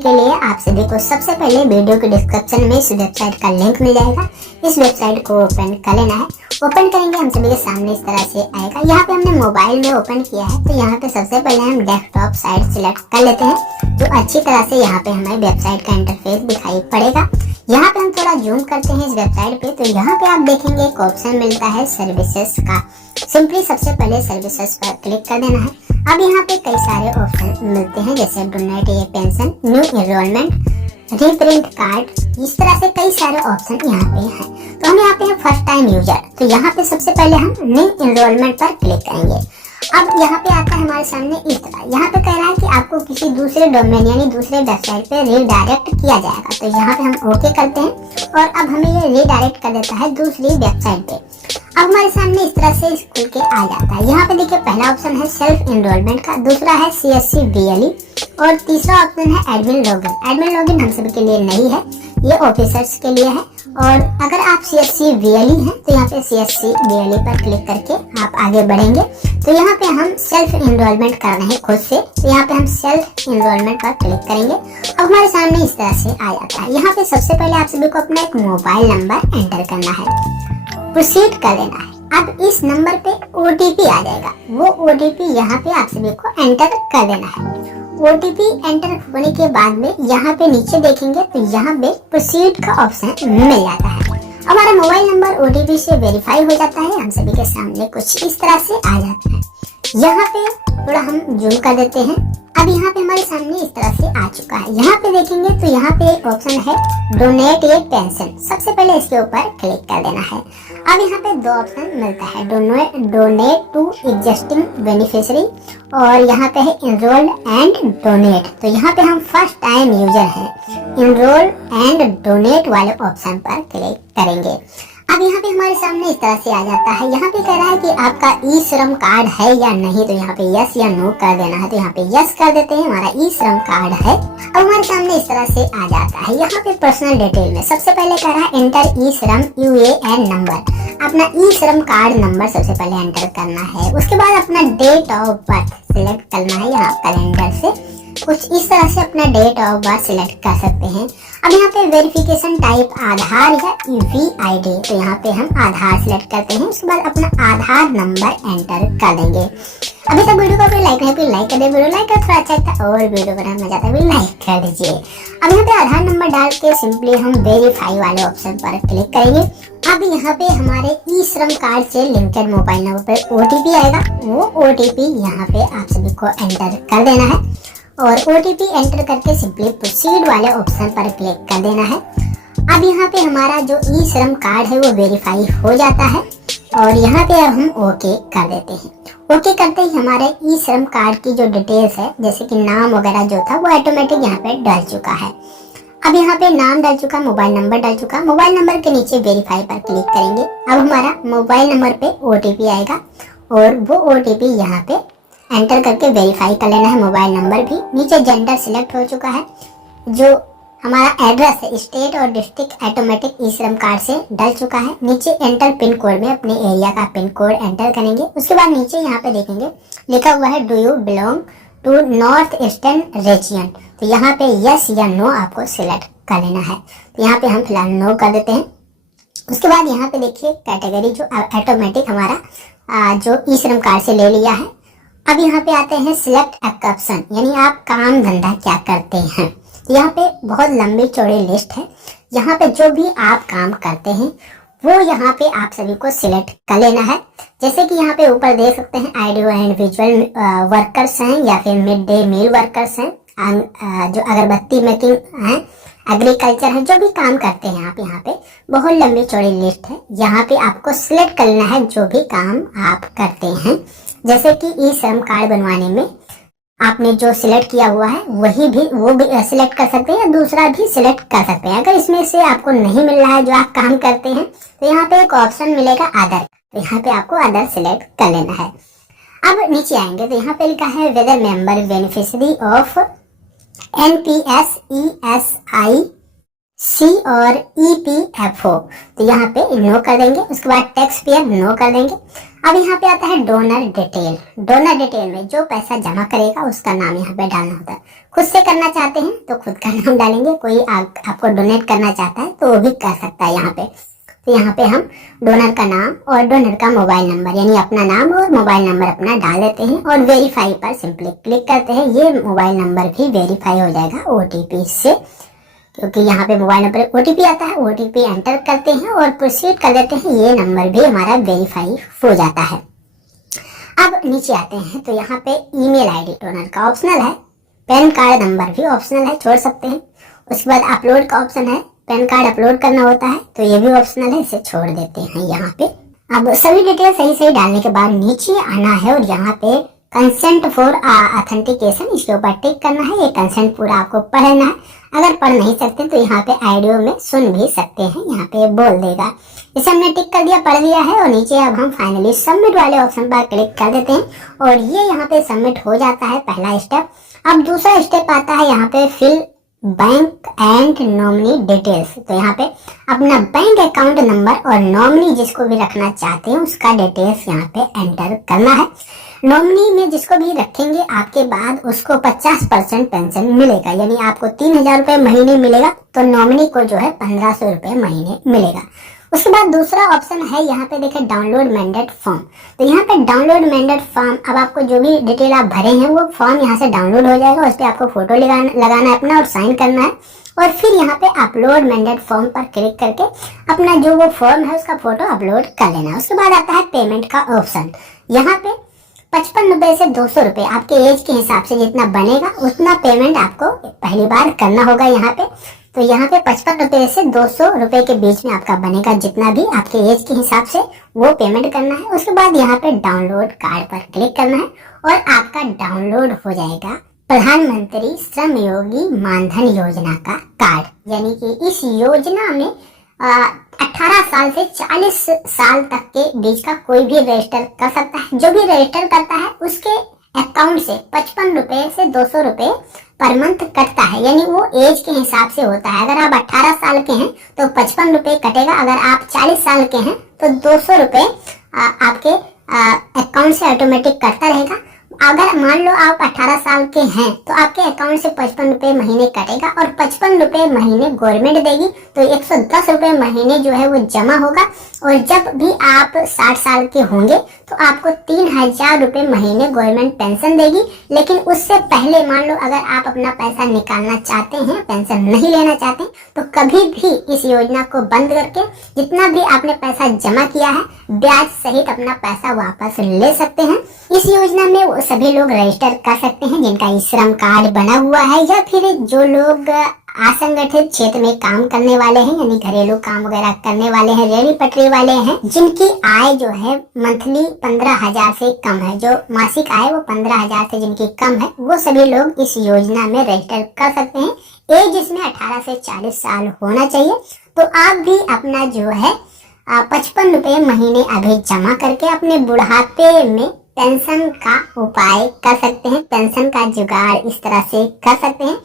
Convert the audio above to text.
के लिए आप सभी को सबसे पहले वीडियो के डिस्क्रिप्शन में इस वेबसाइट का लिंक मिल जाएगा। इस वेबसाइट को ओपन कर लेना है। ओपन करेंगे हम सभी के सामने इस तरह से आएगा। यहाँ पे हमने मोबाइल में ओपन किया है तो यहाँ पे सबसे पहले हम डेस्कटॉप साइट सिलेक्ट कर लेते हैं तो अच्छी तरह से यहाँ पे हमें वेबसाइट का इंटरफेस दिखाई पड़ेगा। यहाँ पे हम थोड़ा जूम करते हैं इस वेबसाइट पे तो यहाँ पे आप देखेंगे एक ऑप्शन मिलता है सर्विसेज का। सिंपली सबसे पहले सर्विसेज पर क्लिक कर देना है। अब यहाँ पे कई सारे ऑप्शन मिलते हैं जैसे donate a pension, new enrolment, reprint card, इस तरह से कई सारे ऑप्शन यहाँ पे हैं। तो हम यहाँ पे हैं फर्स्ट टाइम यूजर, तो यहाँ पे सबसे पहले हम न्यू एनरोलमेंट पर क्लिक करेंगे। अब यहाँ पे आता है हमारे सामने इस तरह, यहाँ पे कह रहा है कि आपको किसी दूसरे डोमेन यानी दूसरे वेबसाइट पे रीडायरेक्ट किया जाएगा। तो यहाँ पे हम ओके करते हैं और अब हमें ये रीडायरेक्ट कर देता है दूसरी वेबसाइट पे। अब हमारे सामने इस तरह से खुल के आ जाता है। यहाँ पे देखिए पहला ऑप्शन है सेल्फ एनरोलमेंट का, दूसरा है CSC VLE और तीसरा ऑप्शन है एडमिन लॉगिन। एडमिन लॉगिन हम सभी के लिए नहीं है, ये ऑफिसर्स के लिए है। और अगर आप CSC VLE हैं तो यहाँ पे CSC VLE पर क्लिक करके आप आगे बढ़ेंगे। तो यहाँ पे हम सेल्फ एनरोलमेंट कर रहे हैं खुद से, तो यहाँ पे हम सेल्फ एनरोलमेंट पर क्लिक करेंगे। अब हमारे सामने इस तरह से आ जाता है। यहाँ पे सबसे पहले आप सभी को अपना एक मोबाइल नंबर एंटर करना है, प्रोसीड कर देना है। अब इस नंबर पे OTP आ जाएगा, वो OTP यहाँ पे आप सभी को एंटर कर देना है। OTP एंटर होने के बाद में यहाँ पे नीचे देखेंगे तो यहाँ पे प्रोसीड का ऑप्शन मिल जाता है। हमारा मोबाइल नंबर OTP से वेरीफाई हो जाता है। हम सभी के सामने कुछ इस तरह से आ जाता है। यहाँ पे थोड़ा हम जूम कर देते हैं। अब यहाँ पे हमारे सामने इस तरह से आ चुका है। यहाँ पे देखेंगे तो यहाँ पे एक ऑप्शन है डोनेट ए पेंशन, सबसे पहले इसके ऊपर क्लिक कर देना है। अब यहाँ पे दो ऑप्शन मिलता है, डोनेट टू एग्जिस्टिंग बेनिफिशियरी और यहाँ पे है एनरोल एंड डोनेट। तो यहाँ पे हम फर्स्ट टाइम यूजर हैं, एनरोल एंड डोनेट वाले ऑप्शन पर क्लिक करेंगे। अब यहाँ पे हमारे सामने इस तरह से आ जाता है। यहाँ पे कह रहा है कि आपका ई श्रम कार्ड है या नहीं, तो यहाँ पे यस या नो कर देना है। तो यहाँ पे यस कर देते हैं, हमारा ई श्रम कार्ड है। अब हमारे सामने इस तरह से आ जाता है। यहाँ पे पर्सनल डिटेल में सबसे पहले कह रहा है एंटर ई श्रम UAN नंबर, अपना ई श्रम कार्ड नंबर सबसे पहले एंटर करना है। उसके बाद अपना डेट ऑफ बर्थ सिलेक्ट करना है। यहाँ कैलेंडर से कुछ इस तरह से अपना डेट ऑफ बर्थ सिलेक्ट कर सकते हैं। अब यहाँ पे वेरिफिकेशन टाइप आधार या VID, तो यहाँ पे हम आधार सिलेक्ट करते हैं। उसके बाद अपना आधार नंबर एंटर कर देंगे। अभी तक वीडियो को अपने लाइक नहीं, लाइक कर दे, वीडियो लाइक कर थोड़ा अच्छा लगता है और वीडियो बनाना मजा आता है लाइक कर दीजिए। अब यहाँ पे आधार नंबर डाल के सिंपली हम वेरीफाई वाले ऑप्शन पर क्लिक करेंगे। अब यहाँ पे हमारे ई श्रम कार्ड से लिंक्ड मोबाइल नंबर पर OTP आएगा, वो OTP यहाँ पे आप सभी को एंटर कर देना है और OTP एंटर करके सिंपली प्रोसीड वाले ऑप्शन पर क्लिक कर देना है। अब यहाँ पे हमारा जो ई श्रम कार्ड है वो वेरीफाई हो जाता है और यहाँ पे अब हम ओके कर देते हैं। ओके करते ही हमारे ई श्रम कार्ड की जो डिटेल्स है जैसे कि नाम वगैरह जो था वो ऑटोमेटिक यहाँ पे डल चुका है। अब यहाँ पे नाम डल चुका, मोबाइल नंबर डल चुका। मोबाइल नंबर के नीचे वेरीफाई पर क्लिक करेंगे। अब हमारा मोबाइल नंबर पे OTP आएगा और वो OTP यहाँ पे एंटर करके वेरीफाई कर लेना है। मोबाइल नंबर भी नीचे जेंडर सिलेक्ट हो चुका है, जो हमारा एड्रेस है स्टेट और डिस्ट्रिक्ट ऑटोमेटिक ई श्रम कार्ड से डल चुका है। नीचे एंटर पिन कोड में अपने एरिया का पिन कोड एंटर करेंगे। उसके बाद नीचे यहाँ पे देखेंगे लिखा हुआ है do you belong to north eastern region, तो यहाँ पे यस या नो आपको सिलेक्ट कर लेना है। तो यहाँ पे हम फिलहाल नो कर देते हैं। उसके बाद यहाँ पे देखिए कैटेगरी जो ऑटोमेटिक हमारा जो ई श्रम कार्ड से ले लिया है। अब यहाँ पे आते हैं सिलेक्ट ऑप्शन, यानी आप काम धंधा क्या करते हैं। यहाँ पे बहुत लंबी चौड़ी लिस्ट है। यहाँ पे जो भी आप काम करते हैं वो यहाँ पे आप सभी को सिलेक्ट कर लेना है। जैसे कि यहाँ पे ऊपर देख सकते हैं ऑडियो एंड विजुअल वर्कर्स हैं या फिर मिड डे मील वर्कर्स हैं, जो अगरबत्ती मेकिंग है, एग्रीकल्चर है, जो भी काम करते हैं आप यहाँ पे बहुत लंबी चौड़ी लिस्ट है। यहाँ पे आपको सिलेक्ट कर लेना है जो भी काम आप करते हैं। जैसे कि ई श्रम कार्ड बनवाने में आपने जो सिलेक्ट किया हुआ है वो भी सिलेक्ट कर सकते हैं या दूसरा भी सिलेक्ट कर सकते हैं। अगर इसमें से आपको नहीं मिल रहा है जो आप काम करते हैं तो यहाँ पे एक ऑप्शन मिलेगा अदर, तो यहाँ पे आपको अदर सिलेक्ट कर लेना है। अब नीचे आएंगे तो यहाँ पे लिखा है whether member beneficiary of NPS ESI C और EPFO, तो यहाँ पे नो कर देंगे। उसके बाद टैक्स पेयर नो कर देंगे। अब यहाँ पे आता है डोनर डिटेल। डोनर डिटेल में जो पैसा जमा करेगा उसका नाम यहाँ पे डालना होता है। खुद से करना चाहते हैं तो खुद का नाम डालेंगे, कोई आपको डोनेट करना चाहता है तो वो भी कर सकता है यहाँ पे। तो यहाँ पे हम डोनर का नाम और डोनर का मोबाइल नंबर यानी अपना नाम और मोबाइल नंबर अपना डाल देते हैं और वेरीफाई पर सिंपली क्लिक करते हैं। ये मोबाइल नंबर भी वेरीफाई हो जाएगा OTP से, क्योंकि यहाँ पे मोबाइल नंबर OTP आता है। OTP एंटर करते हैं और प्रोसीड कर देते हैं, ये नंबर भी हमारा वेरीफाई हो जाता है। अब नीचे आते हैं तो यहाँ पे ईमेल आईडी डोनर का ऑप्शनल है, पैन कार्ड नंबर भी ऑप्शनल है, छोड़ सकते हैं। उसके बाद अपलोड का ऑप्शन है, पैन कार्ड अपलोड करना होता है तो ये भी ऑप्शनल है, इसे छोड़ देते हैं यहाँ पे। अब सभी डिटेल सही सही डालने के बाद नीचे आना है और यहाँ पे कंसेंट फॉर ऑथेंटिकेशन, इसके ऊपर टिक करना है। ये कंसेंट पूरा आपको पढ़ना है। अगर पढ़ नहीं सकते तो यहाँ पे ऑडियो में सुन भी सकते हैं, यहाँ पे बोल देगा। इसे हमने टिक कर दिया, पढ़ दिया है। और नीचे अब हम फाइनली सबमिट वाले ऑप्शन पर क्लिक कर देते हैं और ये यहाँ पे सबमिट हो जाता है पहला स्टेप। अब दूसरा स्टेप आता है यहाँ पे fill bank and nominee details. तो यहाँ पे अपना बैंक अकाउंट नंबर और नॉमिनी जिसको भी रखना चाहते हैं उसका डिटेल्स यहाँ पे एंटर करना है। नॉमिनी में जिसको भी रखेंगे आपके बाद उसको 50% पेंशन मिलेगा, यानी आपको 3000 रुपए महीने मिलेगा तो नॉमिनी को जो है 1500 रुपए महीने मिलेगा। उसके बाद दूसरा ऑप्शन है यहाँ पे देखें डाउनलोड मैंडेट फॉर्म। तो यहाँ पे डाउनलोड मैंडेट फॉर्म, अब आपको जो भी डिटेल आप भरे हैं वो फॉर्म यहाँ से डाउनलोड हो जाएगा। उस पर आपको फोटो लगाना है अपना और साइन करना है और फिर यहाँ पे अपलोड मैंडेट फॉर्म पर क्लिक करके अपना जो वो फॉर्म है उसका फोटो अपलोड कर लेना है। उसके बाद आता है पेमेंट का ऑप्शन। यहाँ पे 55 रुपए से 200 रुपए आपके एज के हिसाब से जितना बनेगा उतना पेमेंट आपको पहली बार करना होगा यहाँ पे। तो यहाँ पे 55 रुपए से 200 रुपए के बीच में आपका बनेगा, जितना भी आपके एज के हिसाब से वो पेमेंट करना है। उसके बाद यहाँ पे डाउनलोड कार्ड पर क्लिक करना है और आपका डाउनलोड हो जाएगा प्रधानमंत्री श्रम योगी मानधन योजना का कार्ड। यानी कि इस योजना में 18 साल से 40 साल तक के बीच का कोई भी रजिस्टर कर सकता है। जो भी रजिस्टर करता है उसके अकाउंट से 55 रुपए से 200 रुपए पर मंथ कटता है, यानी वो एज के हिसाब से होता है। अगर आप 18 साल के हैं तो 55 रुपए कटेगा, अगर आप 40 साल के हैं तो 200 रुपए आपके अकाउंट से ऑटोमेटिक कटता रहेगा। अगर मान लो आप 18 साल के हैं तो आपके अकाउंट से 55 रुपए महीने कटेगा और 55 रुपए महीने गवर्नमेंट देगी, तो 110 रुपए महीने जो है वो जमा होगा। और जब भी आप 60 साल के होंगे तो आपको 3000 रुपए महीने गवर्नमेंट पेंशन देगी। लेकिन उससे पहले मान लो अगर आप अपना पैसा निकालना चाहते हैं, पेंशन नहीं लेना चाहते, तो कभी भी इस योजना को बंद करके जितना भी आपने पैसा जमा किया है ब्याज सहित अपना पैसा वापस ले सकते हैं। इस योजना में वो सभी लोग रजिस्टर कर सकते हैं जिनका ई श्रम कार्ड बना हुआ है, या फिर जो लोग असंगठित क्षेत्र में काम करने वाले हैं, यानी घरेलू काम वगैरह करने वाले हैं, रेहड़ी पटरी वाले हैं, जिनकी आय जो है मंथली 15,000 से कम है, जो मासिक आय वो 15,000 से जिनकी कम है, वो सभी लोग इस योजना में रजिस्टर कर सकते हैं। एज इसमें 18 से 40 साल होना चाहिए। तो आप भी अपना जो है 55 रुपए महीने अभी जमा करके अपने बुढ़ापे में पेंशन का उपाय कर सकते हैं, पेंशन का जुगाड़ इस तरह से कर सकते हैं।